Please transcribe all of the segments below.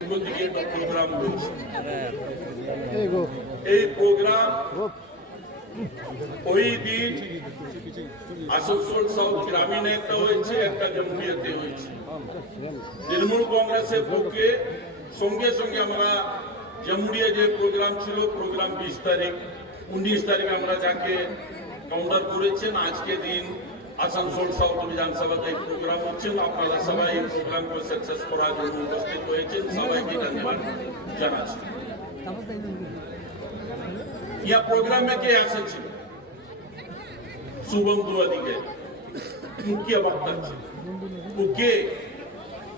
Programme হয়েছে। এই programme ওই দিন আসানসোল সাউথ গ্রামীণে একটা হয়েছে, একটা জামুরিয়াতে হয়েছে। তৃণমূল কংগ্রেসের পক্ষে সঙ্গে সঙ্গে আমরা জামুরিয়া যে প্রোগ্রাম ছিল, প্রোগ্রাম 20 তারিখ 19 তারিখ আমরা যাকে কাউন্টার করেছেন। আজকে দিন আসানসোল সাউথ বিধানসভাতে প্রোগ্রাম হচ্ছেন। আপনারা সবাই এই প্রোগ্রামকে সাকসেস করার জন্য উপস্থিত হয়েছেন, সবাইকে ধন্যবাদ জানাচ্ছি। या प्रोग्राम में क्या आशा ছিল? শুভেন্দু অধিকারী মুখ্য বক্তা ছিল। ওকে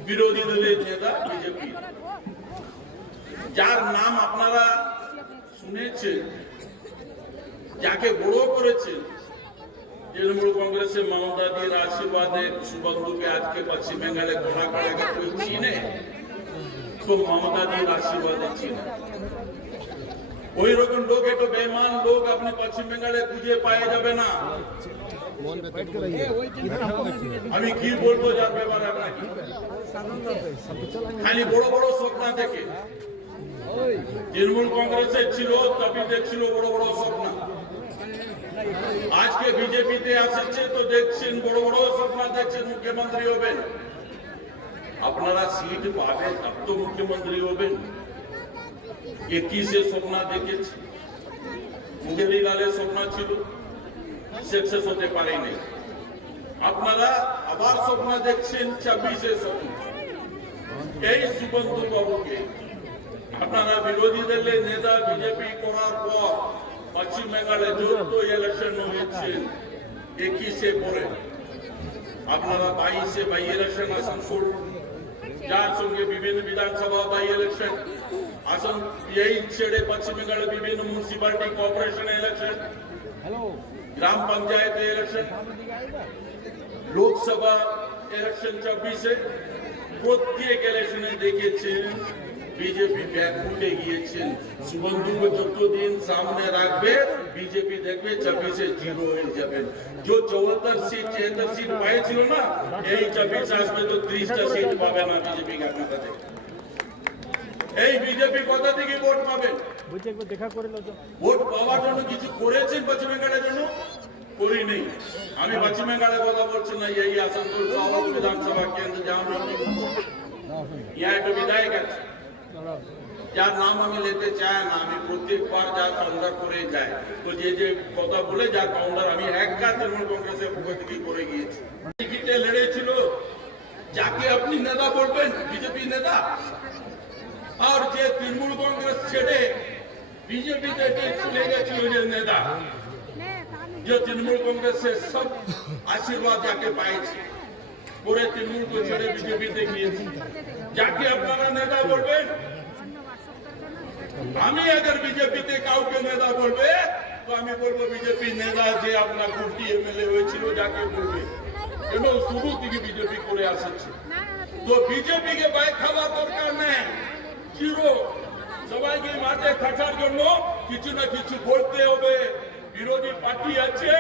বিরোধী দলের নেতা বিজেপি, যার নাম আপনারা শুনেছেন, যাকে বড় করেছেন তৃণমূল কংগ্রেসের মমতাদির আশীর্বাদে শুভেন্দুকে আজকে পশ্চিম বেঙ্গলে ঘোড়া করাকে কেউ চিনে তো মমতাদির আশীর্বাদে চিনে। ওই রকম লোক, একটু বেমান লোক আপনি পশ্চিম বেঙ্গলে খুঁজে পাওয়া যাবে না। আমি কি বলবো যার ব্যাপারে আপনাকে, খালি বড় বড় স্বপ্ন দেখে। তৃণমূল কংগ্রেসের ছিল, তবে দেখছিল বড় বড় স্বপ্ন। আজকে বিজেপিতে আসছে তো দেখছেন বড় বড় স্বপ্ন দেখছেন, মুখ্যমন্ত্রী হবেন। আপনারা সিট পাবেন তব তো মুখ্যমন্ত্রী হবেন। 21 স্বপ্ন দেখেছি, মুখেরিলালের স্বপ্ন ছিল, সাকসেস হতে পারেনি। আপনারা আবার স্বপ্ন দেখছেন 26 স্বপ্ন। এই শুভেন্দু বাবুকে আপনারা বিরোধী দলের নেতা বিজেপি করার পর পশ্চিম বেঙ্গলে যত ইলেকশন হয়েছে 21 পরে, আপনারা 22 বাই ইলেকশন আসানসোল, যার সঙ্গে বিভিন্ন বিধানসভা বাই ইলেকশন আসন, এই ছেড়ে পশ্চিম বেঙ্গলে বিভিন্ন মিউনিসিপালিটি কর্পোরেশন ইলেকশন, গ্রাম পঞ্চায়েত ইলেকশন, লোকসভা ইলেকশন 24 প্রত্যেক ইলেকশনে দেখেছেন বিজেপি ব্যাকফুটে গিয়েছেন। শুভেন্দুকে যতদিন সামনে রাখবে বিজেপি দেখবে 26 জিরো হয়ে যাবেন। जो 74 सीट 76 सीट পাইছিল না, এই 26 আসবে তো 30টা সিট পাবে না বিজেপি। আপনারা এই বিজেপি কথা থেকে ভোট পাবেন। ভোট পাওয়ার জন্য কিছু করেছেন পশ্চিম বেঙ্গলের জন্য? করি নেই। আমি পশ্চিম বেঙ্গলের কথা বলছি না, এই আসানসোল সাউথ বিধানসভা কেন্দ্র जहां यहाँ एक विधायक আছে, যার নাম আমি নিতে চাই না। আমি প্রত্যেকবার যা কাউন্টার করে যায় তো যে কথা বলে যা কাউন্টার আমি একবার তৃণমূল কংগ্রেসের পক্ষ থেকে করে গিয়েছি। টিকিটে লড়েছিল, যাকে আপনি নেতা বলবেন বিজেপি নেতা, আর যে তৃণমূল কংগ্রেস ছেড়ে বিজেপিতে চলে গেছিল যে নেতা, যে তৃণমূল কংগ্রেসের সব আশীর্বাদ যাকে পাইছে, পরে তৃণমূল को ছেড়ে বিজেপিতে গিয়েছে, যাকে আপনারা নেতা বলবেন। আমি अगर বিজেপিতে কাউকে নেতা বলবে তো আমি বলবো বিজেপি নেতা যে আপনার 50 এমএলএ হয়েছিল যাকে বলবে, এবং শুরু থেকে বিজেপি করে আসছে। তো বিজেপিকে বাইক খাওয়ার দরকার নেই, জিরো। সবাইকে মাঠে থাকার জন্য কিছু না কিছু বলতে হবে। বিরোধী পার্টি আছে,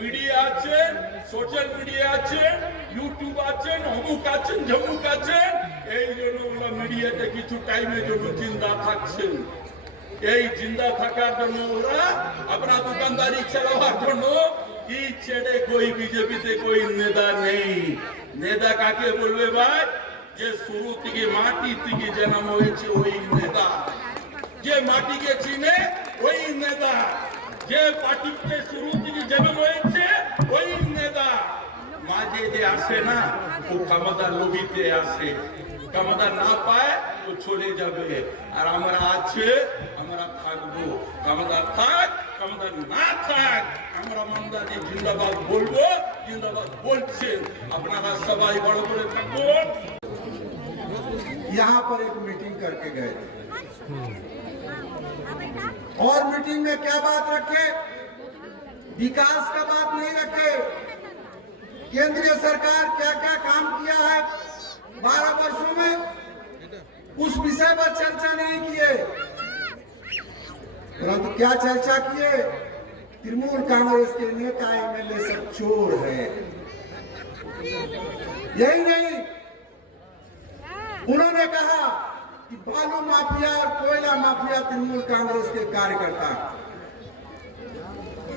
মিডিয়া আছে, সোশ্যাল মিডিয়া আছে, ইউটিউব আছেন, অমুক আছেন, ঝমুক আছেন। এই জন্য ওরা মিডিয়াতে কিছু টাইমের জন্য জিন্দা থাকছেন। এই জিন্দা থাকার জন্য ওরা আপনার দোকানদারি চালাবার জন্য কি ছেড়ে কই বিজেপিতে কই নেতা নেই। নেতা কাকে বলবে ভাই? যে শুরু থেকে মাটি থেকে জন্ম হয়েছে ওই নেতা, যে মাটিকে চিনে ওই নেতা, যে পার্টিতে শুরু থেকে জন্ম হয়েছে ওই নেতা। মাঝে যে আসে না ও ক্ষমতার লোভিতে আসে, ক্ষমতা না পায় তো চলে যাবে। আর আমরা আছে, আমরা থাকবো। ক্ষমতা থাক, ক্ষমতা না থাক, আমরা মমতাজি জিন্দাবাদ বলবো, জিন্দাবাদ বলছেন। আপনারা সবাই বড় করে থাকুন। यहाँ पर एक मीटिंग करके गए थे, और मीटिंग में क्या बात रखे? विकास का बात नहीं रखे। केंद्रीय सरकार क्या क्या काम किया है 12 वर्षों में, उस विषय पर चर्चा नहीं किए, परंतु क्या चर्चा किए? तृणमूल कांग्रेस के नेता एमएलए सब चोर है। यही नहीं, उन्होंने कहा कि बालू माफिया और कोयला माफिया तृणमूल कांग्रेस के कार्यकर्ता।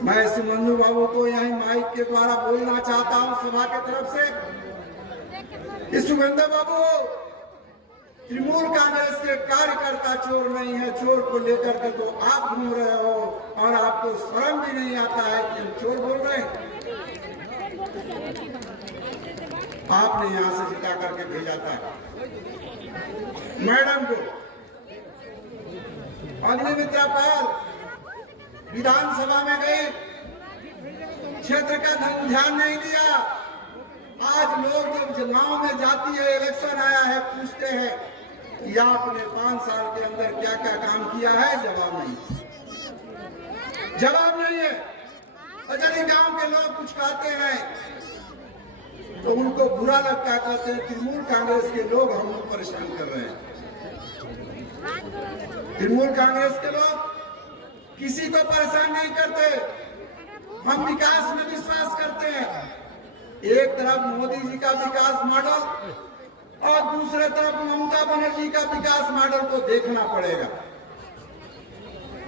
मैं सुमंदु बाबू को यही माइक के द्वारा बोलना चाहता हूं सभा की तरफ से कि सुमंदु बाबू, तृणमूल कांग्रेस के कार्यकर्ता चोर नहीं है। चोर को लेकर के तो आप घूम रहे हो और आपको शर्म भी नहीं आता है कि हम चोर बोल रहे हैं। आपने यहां से जिता करके भेजा था मैडम को। अग्निमित्रा पाल विधानसभा में गए, क्षेत्र का ध्यान नहीं दिया। आज लोग जब गांव में जाती है, इलेक्शन आया है, पूछते हैं कि आपने 5 साल के अंदर क्या क्या काम किया है, जवाब नहीं है। और यदि गांव के लोग कुछ कहते हैं तो उनको बुरा लगता है, कहते हैं तृणमूल कांग्रेस के लोग हम लोग परेशान कर रहे हैं। तृणमूल कांग्रेस के लोग किसी को परेशान नहीं करते। हम विकास में विश्वास करते हैं। एक तरफ मोदी जी का विकास मॉडल और दूसरे तरफ ममता बनर्जी का विकास मॉडल को देखना पड़ेगा।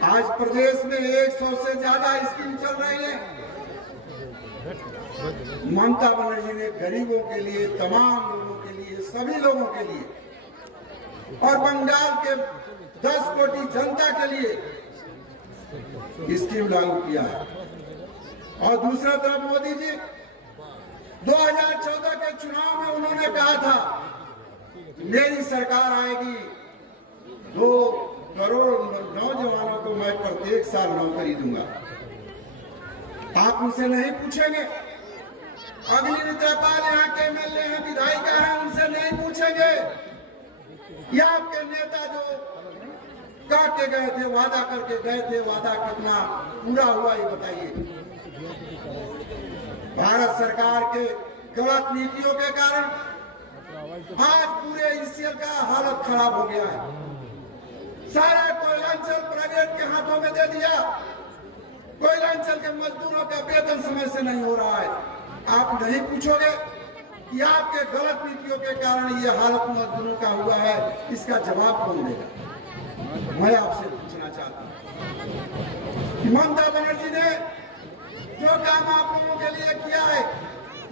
आज प्रदेश में 100 से ज्यादा स्कीम चल रही है। ममता बनर्जी ने गरीबों के लिए, तमाम लोगों के लिए, सभी लोगों के लिए और बंगाल के 10 कोटि जनता के लिए स्कीम लागू किया है। और दूसरा तरफ मोदी जी 2014 के चुनाव में उन्होंने कहा था मेरी सरकार आएगी, 2 करोड़ नौजवानों को मैं प्रत्येक साल नौकरी दूंगा। आप उनसे नहीं पूछेंगे। अग्निमित्रा पाल यहाँ के एमएलए हैं, विधायिका हैं, उनसे नहीं पूछेंगे या आपके नेता जो कह के गए थे, वादा करके गए थे, वादा कितना पूरा हुआ ये बताइए। भारत सरकार के गलत नीतियों के कारण आज पूरे एशिया का हालत खराब हो गया है। सारा कोयलांचल प्राइवेट के हाथों में दे दिया। कोयलांचल के मजदूरों का वेतन समय से नहीं हो रहा है। आप नहीं पूछोगे कि आपके गलत नीतियों के कारण ये हालत मजदूरों का हुआ है, इसका जवाब कौन देगा? मैं आपसे पूछना चाहता हूँ कि ममता बनर्जी ने जो काम आप लोगों के लिए किया है,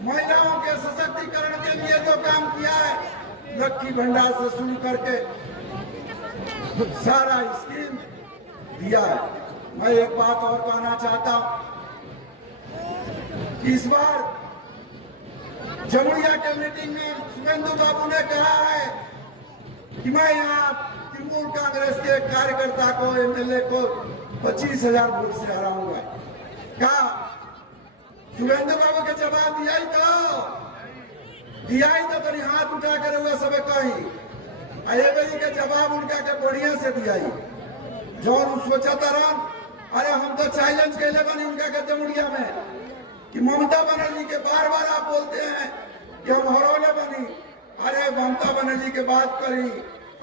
महिलाओं के सशक्तिकरण के लिए जो काम किया है, लक्ष्मी भंडार से शुरू करके सारा स्कीम दिया है। मैं एक बात और कहना चाहता हूं कि इस बार जमुड़िया के मीटिंग में सुमंदु बाबू ने कहा है कि मैं यहाँ तृणमूल कांग्रेस के कार्यकर्ता को, एमएलए को 25,000 वोट से हराऊंगा। कहा सुमंदु बाबू के जवाब दिया ही तो तरी हाथ उठा कर हुआ सब कही के जवाब उनका के बढ़िया से दिया जो सोचा था। अरे हम तो चैलेंज कैले बनी उनका के जमुड़िया में कि ममता बनर्जी के बार आप बोलते हैं कि हम हरौले बनी। अरे ममता बनर्जी के बात करी,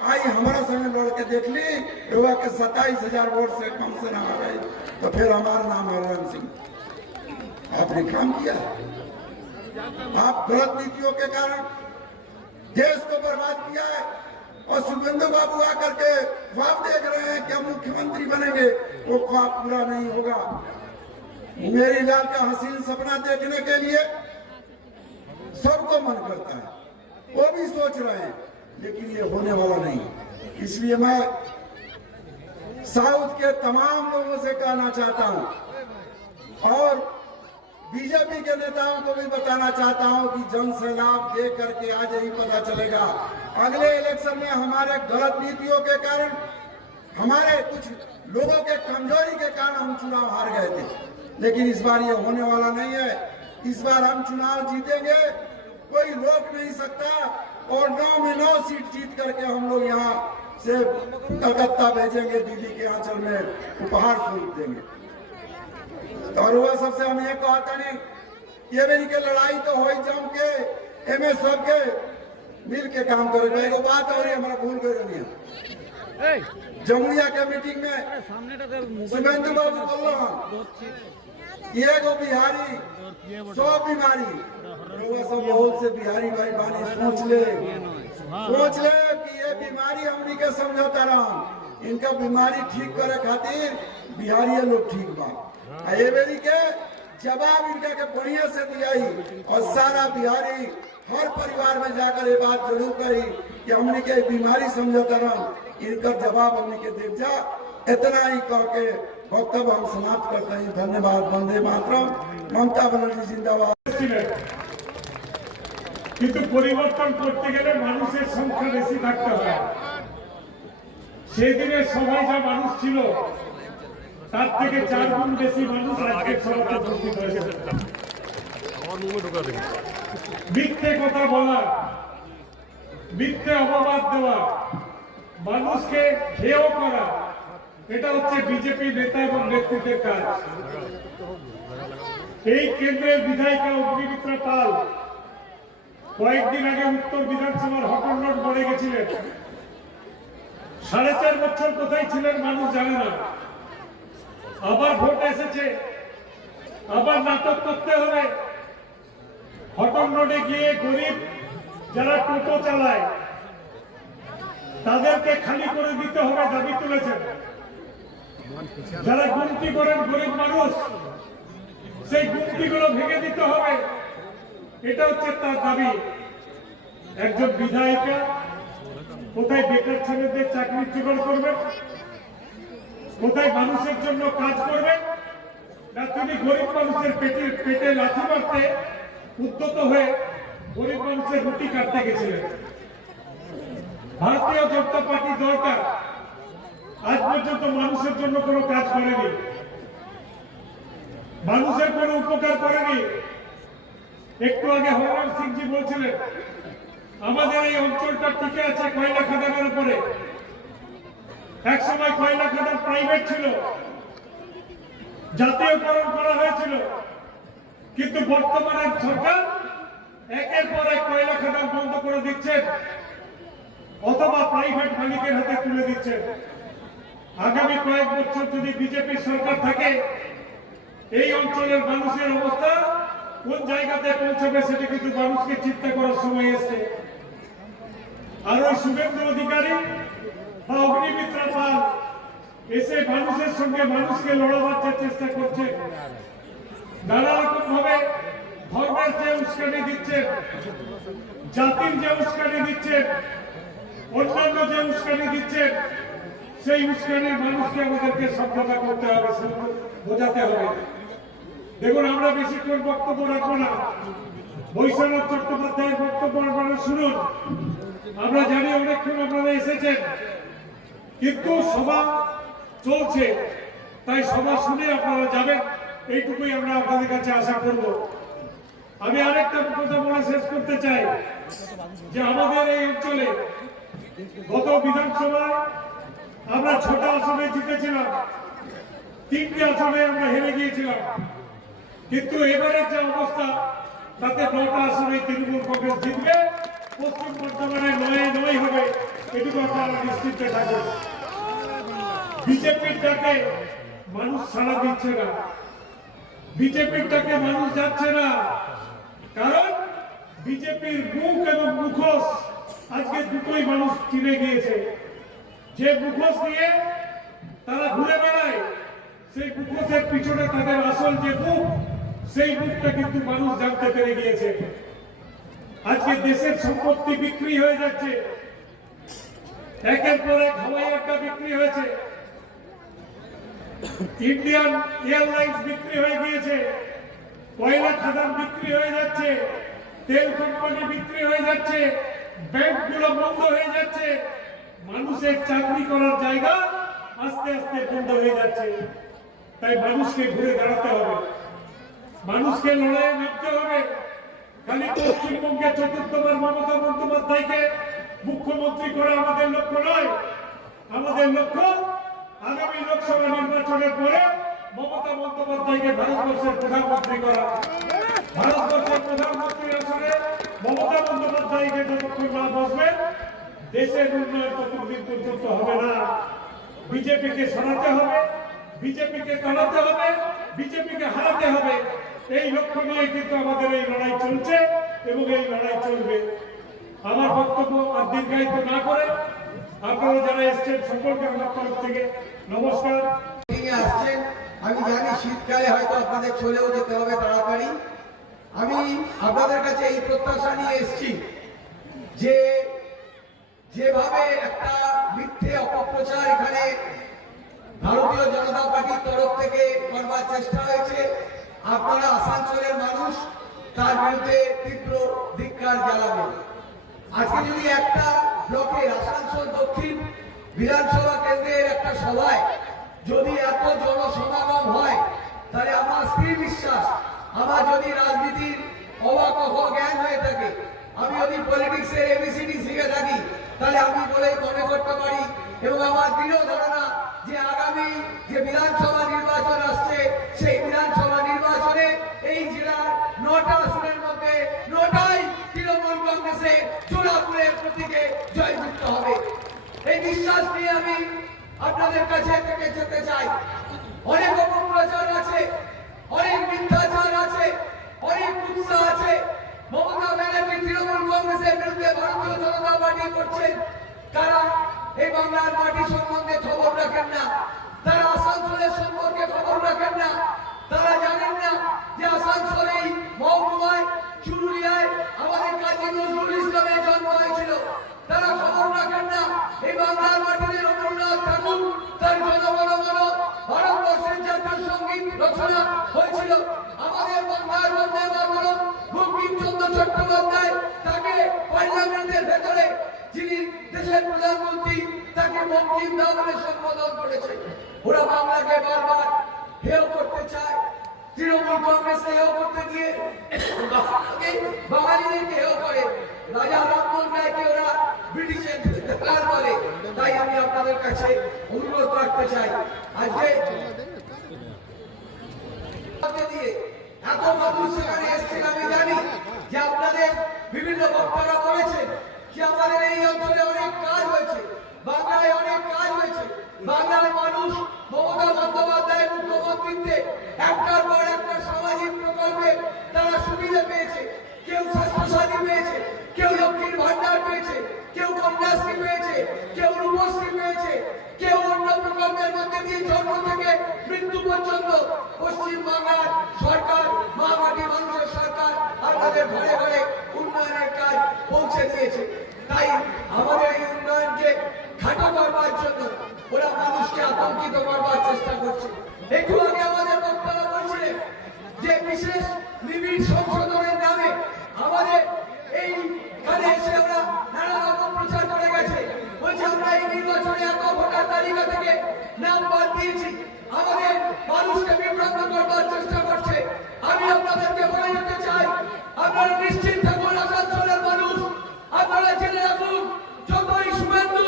आई हमारा संग लड़ के देख ली, युवा के 27,000 वोट से कम से ना आ गए, तो फिर हमारा नाम है रण सिंह। आपने काम किया। आप गलत नीतियों के कारण देश को बर्बाद किया है और सुमंदु बाबू आकर के ख्वाब देख रहे हैं कि हम मुख्यमंत्री बनेंगे, वो ख्वाब पूरा नहीं होगा। मेरी लाल का हसीन सपना देखने के लिए सबको मन करता है, वो भी सोच रहे हैं, लेकिन ये होने वाला नहीं। इसलिए मैं साउथ के तमाम लोगों से कहना चाहता हूं और बीजेपी के नेताओं को भी बताना चाहता हूं कि जन सैलाब देख करके आज यही पता चलेगा। अगले इलेक्शन में हमारे गलत नीतियों के कारण, हमारे कुछ लोगों के कमजोरी के कारण हम चुनाव हार गए थे, लेकिन इस बार ये होने वाला नहीं है। इस बार हम चुनाव जीतेंगे, कोई रोक नहीं सकता और 9 में 9 सीट जीत करके हम लोग यहाँ से कलकत्ता भेजेंगे, दीदी के आंचल में उपहार स्वरूप देंगे। और वह सबसे हम ये कहता नहीं, ये मेरी के लड़ाई तो हो जम के एमे सब के मिल के काम करेगा। एगो बात और हमारा भूल गए नहीं। जमुड़िया के मीटिंग में सुमंदु बाबू बोल रहा ये गो बिहारी 100 बीमारी, सब बहुत से बिहारी भाई बानी सोच ले सोच ले कि ये बीमारी हमनी के समझौता रहा, इनका बीमारी ठीक करे खातिर बिहारी लोग ठीक बा। ये बेरी के जवाब इनका के बढ़िया से दियाई और सारा बिहारी हर परिवार में जाकर ये बात जरूर कही कि हमने के बीमारी समझौता रहा, इनका जवाब हमने के दे जा। इतना ही कह के वक्तव्य हम समाप्त करते हैं। धन्यवाद। वंदे मातरम। ममता बनर्जी जिंदाबाद। কিন্তু পরিবর্তন করতে গেলে মানুষের সংখ্যা বেশি থাকতে হয়। সেই দিনের সবাই যা মানুষ ছিল তার থেকে 4 গুণ বেশি মানুষ আজকে সভাতে উপস্থিত হয়েছে। মিথ্যে কথা বলা, মিথ্যে অপবাদ দেওয়া, মানুষকে হেয় করা, এটা হচ্ছে বিজেপি নেতা এবং নেতৃত্বের কাজ। এই কেন্দ্রের বিধায়িকা অগ্নিমিত্রা পাল কয়েকদিন আগে উত্তর বিধানসভার হটন রোড বলে গেছিলেন। 4.5 বছর কোথায় ছিলেন মানুষ জানে না। আবার ভোট এসেছে, আবার নাটক করতে হবে। হটন রোডে গিয়ে গরিব যারা টোটো চালায় তাদেরকে খালি করে দিতে হবে দাবি তুলেছেন। যারা গুমটি করেন গরিব মানুষ, সেই গুমটিগুলো ভেঙে দিতে হবে, এটা হচ্ছে তার দাবি। একজন বিধায়িকা কোথায় বেকার ছেলেদের চাকরির জোগাড় করবেন, কোথায় মানুষের জন্য কাজ করবেন, না তিনি গরিব মানুষের পেটে লাথি মারতে উদ্যত হয়ে গরিব মানুষের রুটি কাটতে গেছিলেন। ভারতীয় জনতা পার্টি দলটা আজ পর্যন্ত মানুষের জন্য কোনো কাজ করেনি, মানুষের কোনো উপকার করেনি। একটু আগে হরনাম সিংজি বলছিলেন আমাদের এই অঞ্চলটা টিকে আছে কয়লা খাদানের উপরে। এক সময় কয়লা খাদান প্রাইভেট ছিল, জাতীয়করণ করা হয়েছিল, কিন্তু বর্তমানে সরকার একের পর এক কয়লা খাদান বন্ধ করে দিচ্ছেন অথবা প্রাইভেট মালিকের হাতে তুলে দিচ্ছেন। আগামী কয়েক বছর যদি বিজেপি সরকার থাকে, এই অঞ্চলের মানুষের অবস্থা কোন জায়গাতে পৌঁছাবে সেটা কিন্তু মানুষকে চিন্তা করার সময় এসছে। আর ওই শুভেন্দু অধিকারী বা অগ্নিমিত্রা পাল এসে মানুষের সঙ্গে মানুষকে লড়াবার চেষ্টা করছে। নানা রকম ভাবে ধর্মের যে উস্কানি দিচ্ছেন, জাতির যে উস্কানি দিচ্ছেন, অন্যান্য যে উস্কানি দিচ্ছেন, সেই উস্কানির মানুষকে আমাদেরকে সাবধান করতে হবে, বোঝাতে হবে। দেখুন, আমরা বেশিক্ষণ বক্তব্য রাখবো না। বৈশ্বনাথ চট্টোপাধ্যায়ের বক্তব্য আপনারা শুনুন। আমরা জানি অনেকক্ষণ আপনারা এসেছেন, কিন্তু সভা চলছে, তাই সভা শুনে আপনারা যাবেন, এইটুকুই আমরা আপনাদের কাছে আশা করব। আমি আরেকটা কথা বলে শেষ করতে চাই যে আমাদের এই অঞ্চলে গত বিধানসভায় আমরা 6টা আসনে জিতেছিলাম, 3টে আসনে আমরা হেরে গিয়েছিলাম, কিন্তু এবারের যে অবস্থা তাতে 9টা আসনে তৃণমূল কংগ্রেস জিতবে। পশ্চিম বর্ধমানে 9-9 হবে, এটুকু আপনারা নিশ্চিত থাকুন। বিজেপির ডাকে মানুষ সাড়া দিচ্ছে না, বিজেপির ডাকে মানুষ যাচ্ছে না, কারণ বিজেপির মুখ এবং মুখোশ আজকে দুটোই মানুষ চিনে গিয়েছে। যে মুখোশ নিয়ে তারা ঘুরে বেড়ায়, সেই মুখোশের পিছনে তাদের আসল যে মুখ, সেই মুখটা কিন্তু মানুষ জানতে পেরে গিয়েছে। আজকে দেশের সম্পত্তি বিক্রি হয়ে যাচ্ছে, একের পর এক হাওয়াই আড্ডা বিক্রি হয়েছে, ইন্ডিয়ান এয়ারলাইন্স বিক্রি হয়ে গিয়েছে, কয়লা খাদান বিক্রি হয়ে যাচ্ছে, তেল কোম্পানি বিক্রি হয়ে যাচ্ছে, ব্যাংকগুলো বন্ধ হয়ে যাচ্ছে, মানুষের চাকরি করার জায়গা আস্তে আস্তে বন্ধ হয়ে যাচ্ছে। তাই মানুষকে ঘুরে দাঁড়াতে হবে, মানুষকে লড়াইয়ে নামতে হবে। খালি পশ্চিমবঙ্গে 4র্থবার মমতা বন্দ্যোপাধ্যায়কে মুখ্যমন্ত্রী করা আমাদের লক্ষ্য নয়। আমাদের লক্ষ্য আগামী লোকসভা নির্বাচনের পরে মমতা বন্দ্যোপাধ্যায়কে ভারতবর্ষের প্রধানমন্ত্রী করা। ভারতবর্ষের প্রধানমন্ত্রী আসনে মমতা বন্দ্যোপাধ্যায়কে যতক্ষণ না বসবেন, দেশের উন্নয়ন ততদিন পর্যন্ত হবে না। বিজেপিকে সরাতে হবে, বিজেপিকে তাড়াতে হবে, বিজেপিকে হারাতে হবে। এই লক্ষ্য নিয়ে কিন্তু আমাদের এই লড়াই চলছে এবং এই লড়াই চলবে। আমার বক্তব্য আর দীর্ঘায়িত না করে আপনারা যারা এসছেন সকলকে আমার তরফ থেকে নমস্কার। মিটিংয়ে আসছেন, আমি জানি শীতকালে হয়তো আপনাদের চলেও যেতে হবে তাড়াতাড়ি। আমি আপনাদের কাছে এই প্রত্যাশা নিয়ে এসেছি যে যেভাবে একটা মিথ্যে অপপ্রচার এখানে ভারতীয় জনতা পার্টির তরফ থেকে করবার চেষ্টা হয়েছে, আপনারা আসানসোলের মানুষ তার বিরুদ্ধে তীব্র ধিক্কার জানাবেন। আজকে যদি একটা ব্লকের আসানসোল দক্ষিণ বিধানসভা কেন্দ্রের একটা সভায় যদি এত জনসমাগম হয়, তাহলে আমার স্থির বিশ্বাস, আমার যদি রাজনীতির অবাকহ জ্ঞান হয়ে থাকে, আমি যদি পলিটিক্সের এবিসিডি শিখে থাকি, তাহলে আমি বলেই মনে করতে পারি এবং আমার দৃঢ় ধারণা যে আগামী যে বিধানসভা নির্বাচন আসছে, সেই বিধানসভা নির্বাচনে এই জেলার 9টা আসনের মধ্যে 9টাই তৃণমূল কংগ্রেসের চূড়াপুরের প্রতীকে জয়যুক্ত হবে। এই বিশ্বাস নিয়ে আমি আপনাদের কাছে থেকে যেতে চাই। অনেক অপপ্রচার আছে, অনেক মিথ্যাচার আছে, অনেক কুৎসা আছে। মমতা ব্যানার্জি তৃণমূল কংগ্রেসের বিরুদ্ধে ভারতীয় জনতা পার্টি করছেন। তারা এই বাংলার মাটি সম্বন্ধে খবর রাখেন না, তারা আসানসোলের সম্পর্কে খবর রাখেন না, তারা জানেন না যে আসানসোল এই মহকুমায় চুরুলিয়ায় আমাদের কাজী নজরুল ইসলামের জন্ম হয়েছিল। তারা খবর রাখেন না এই বাংলার মাটিতে রবীন্দ্রনাথ ঠাকুর তার জনগণ মন ভারতবর্ষের জাতীয় সঙ্গীত রচনা হয়েছিল। আমাদের বাংলার বন্দে মাতরম বঙ্কিমচন্দ্র চট্টোপাধ্যায় তাকে পার্লামেন্টের ভেতরে যিনি দেশের প্রধানমন্ত্রী তাকে বঙ্কিম দা বলে সম্বোধন করেছে। ওরা বাংলাকে বারবার হেয় করতে চায়, তৃণমূল কংগ্রেস হেয় করতে গিয়ে বাঙালিদেরকে হেয় করে। রাজা রামমোহন রায়কে ওরা ব্রিটিশের ঢাকার বলে। তাই আমি আপনাদের কাছে অনুরোধ রাখতে চাই, আজকে দিয়ে এত মানুষ সেখানে এসেছেন, আমি জানি যে আপনাদের বিভিন্ন বক্তারা বলেছেন যে আমাদের এই অঞ্চলে অনেক কাজ হয়েছে, বাংলায় অনেক কাজ হয়েছে। বাংলার মানুষ মমতা বন্দ্যোপাধ্যায়ের মুখ্যমন্ত্রীত্বে একটার পর একটা সামাজিক প্রকল্পে তারা সুবিধা পেয়েছে। কেউ স্বাস্থ্যসাথী পেয়েছে, কেউ লক্ষ্মীর ভান্ডার পেয়েছে, কেউ কন্যাশ্রী পেয়েছে, কেউ রূপশ্রী পেয়েছে, কেউ অন্য প্রকল্পের মধ্যে দিয়ে জন্ম থেকে মৃত্যু পর্যন্ত পশ্চিম বাংলার সরকার, মা মাটি মানুষের সরকার আপনাদের ঘরে ঘরে উন্নয়নের কাজ পৌঁছে দিয়েছে। তাই আমাদের এই উন্নয়নকে খাটো করবার জন্য ওরা মানুষকে আতঙ্কিত করবার চেষ্টা করছে। একটু আগে আমাদের বক্তারা বলছিলেন যে বিশেষ নিবিড় সংশোধনের নামে আমাদের এইখানে এসে ওরা নানা রকম প্রচার করে গেছে। বলছে আমরা এই নির্বাচনে এত ভোটার তালিকা থেকে নাম বাদ দিয়েছি, আমাদের মানুষকে বিভ্রান্ত করবার চেষ্টা করছে। আমি আপনাদেরকে বলে যেতে চাই, আপনারা নিশ্চিত থাকুন আসানসোলের মানুষ, আপনারা জেনে রাখুন যতই শুভেন্দু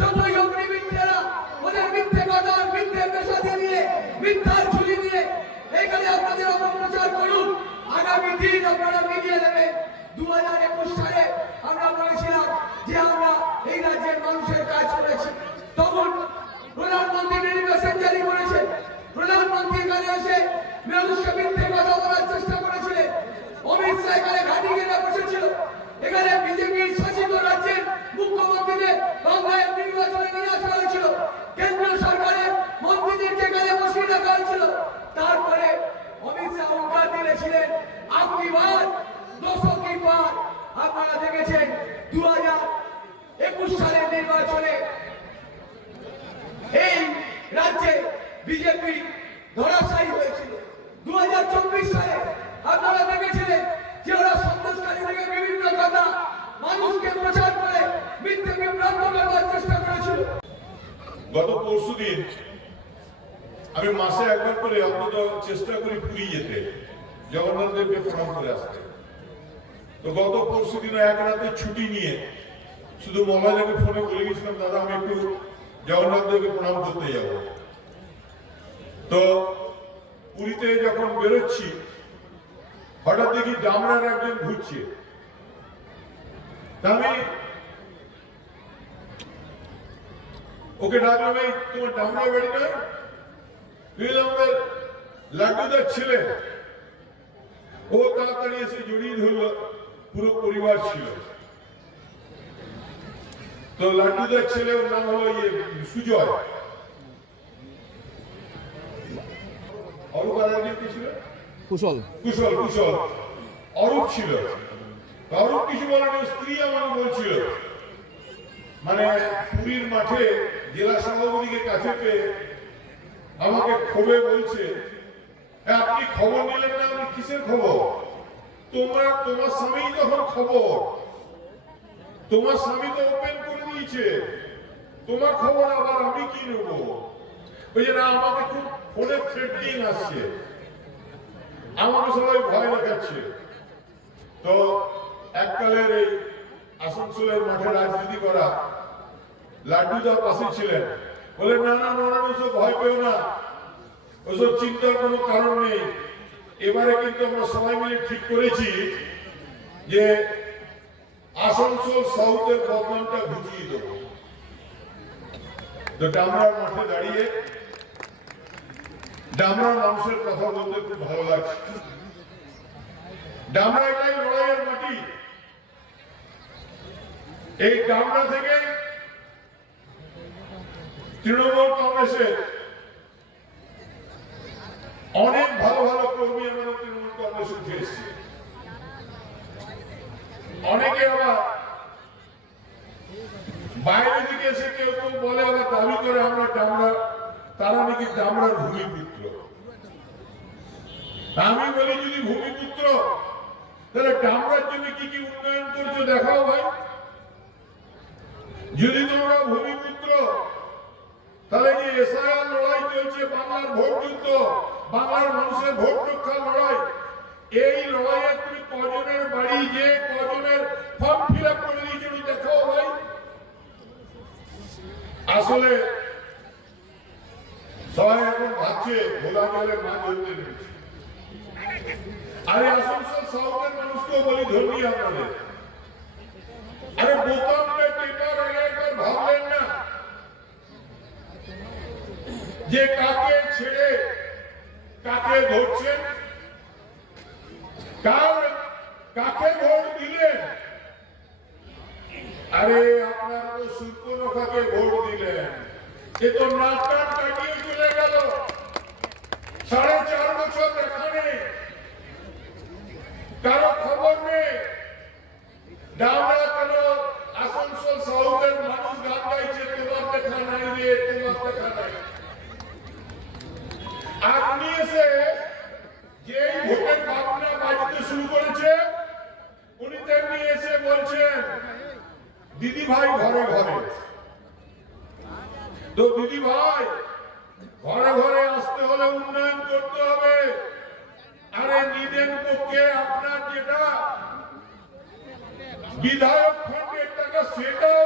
যতই অগ্নিমিত্রেরা ওদের মিথ্যে কথা মিথ্যে পেশাদি নিয়ে মিথ্যার ঝুলি নিয়ে এখানে আপনাদের অপপ্রচার করুন, আগামী দিন আপনারা মিলিয়ে দেবেন। 2021 সালে আমরা বলেছিলাম যে আমরা এই রাজ্যের মানুষের কাজ করেছি, তখন প্রধানমন্ত্রী নির্বাচন জারি করেছেন। প্রধানমন্ত্রী এখানে এসে মানুষকে মিথ্যে কথা বলার চেষ্টা করেছিলেন। অমিত শাহ এখানে ঘাঁটি ঘিরে বসেছিল। এখানে বিজেপির শাসিত রাজ্যের মুখ্যমন্ত্রীদের বাংলায় নির্বাচনে নিয়ে আসা হয়েছিল, কেন্দ্রীয় সরকারের মন্ত্রীদেরকে এখানে বসিয়ে রাখা হয়েছিল। তারপরে অমিত শাহ হুঙ্কার দিয়েছিলেন আপনি বার 200 কি পার। আপনারা দেখেছেন 2021 সালের নির্বাচনে এই রাজ্যে বিজেপি ধরাশায়ী হয়েছিল। 2024 সালে আপনারা দেখেছিলেন যে ওরা সন্দেশকারী থেকে বিভিন্ন কথা মানুষকে প্রচার করে মিথ্যে বিভ্রান্ত করবার চেষ্টা করেছিল। গত পরশুদিন আমি মাসে একবার করে অন্তত চেষ্টা করি পুরী যেতে, জগন্নাথ দেবকে প্রণাম করে আসতে। তো গত পরশুদিন এক রাতে ছুটি নিয়ে শুধু মোবাইলে ফোনে বলে গেছিলাম দাদা আমি একটু জগন্নাথ দেবকে প্রণাম করতে যাব। তো পুরীতে যখন বেরোচ্ছি হঠাৎ দেখি ডামরার একজন ঘুরছে। আমি ওকে ডাকলাম, এই তোমার ডামরা বাড়ি নয়? আমাদের লাড্ডুদার ছেলে। ও তাড়াতাড়ি এসে জড়িয়ে ধরল, পুরো পরিবার ছিল। তো লাড্ডুদার ছেলে ওর নাম হলো সুজয়। অরূপ আর একজন কি ছিল? কুশল। কুশল কুশল অরূপ ছিল। অরূপ কিছু বলেন, স্ত্রী আমাকে বলছিল, মানে পুরীর মাঠে জেলা সভাপতিকে কাছে পেয়ে আমাকে ক্ষোভে বলছে, আপনি খবর নিলেন না? আপনি কিসের খবর? তোমার স্বামী তখন খবর, তোমার স্বামী তো ওপেন করে দিয়েছে, তোমার খবর আবার আমি কি নেবো? ওই যে না, আমাকে খুব ফোনে থ্রেটিং আসছে, আমাকে সবাই ভয় দেখাচ্ছে। তো এককালের এই আসানসোলের মাঠে রাজনীতি করা লাড্ডুদার পাশে ছিলেন, বলে না না না, ওসব ভয় পেও না, ওসব চিন্তার কোনো কারণ নেই। এবারে কিন্তু আমরা সবাই মিলে ঠিক করেছি যে আসানসোল সাউথের বদনামটা ঘুচিয়ে দেবো। তো ডামরার মাঠে দাঁড়িয়ে ডামরার মানুষের কথা বলতে খুব ভালো লাগছে। ডামরা এটাই লড়াইয়ের মাটি। এই ডামরা থেকে তৃণমূল কংগ্রেসের অনেক ভালো ভালো কর্মী আমাদের তৃণমূল কংগ্রেস উঠে এসছে। অনেকে আবার বাইরে থেকে এসে কেউ কেউ বলে, আবার দাবি করে আমরা ডামরা, তারা নাকি ডামরার ভূমিপুত্র। আমি বলি, যদি ভূমিপুত্র, তাহলে ডামরার জন্য কি কি উন্নয়ন করছো দেখাও ভাই। যদি তোমরা ভূমিপুত্র, তাহলে যে এসআইআর লড়াই চলছে, বাংলার ভোট যুদ্ধ, বাংলার মানুষের ভোট রক্ষার লড়াই, এই লড়াইয়ে তুমি কজনের বাড়ি যে কজনের ফর্ম ফিল আপ করে দিয়েছো দেখাও ভাই। আসলে সবাই এখন ভাবছে ভোলা জলে মাছ ধরতে নেমেছে। আরে আসানসোল সাউথের মানুষকেও বলি, ধর্মী আপনাদের, আরে বোতামটা টেপার আগে একবার ভাবলেন না যে কাকে ছেড়ে কাকে ধরছেন, কাকে ভোট দিলেন? আরে আপনার তো সূর্যরেখাকে ভোট দিলেন, এ তো নাটক কাটিয়ে চলে গেল, 4.5 বছর দেখা নেই, কারো খবর নেই। ডামরা কেন আসানসোল সাউথের মানুষ গান গাইছে, তোমার দেখা নাই রে, তোমার দেখা নাই। আপনি এসে যে ভোটের ভাবনা বাজতে শুরু করেছে, উনি তেমনি এসে বলছেন দিদি ভাই ঘরে ঘরে। তো দিদি ভাই ঘরে ঘরে আসতে হলে উন্নয়ন করতে হবে। আরে নিজের পক্ষে আপনার যেটা বিধায়ক ফান্ডের টাকা, সেটাও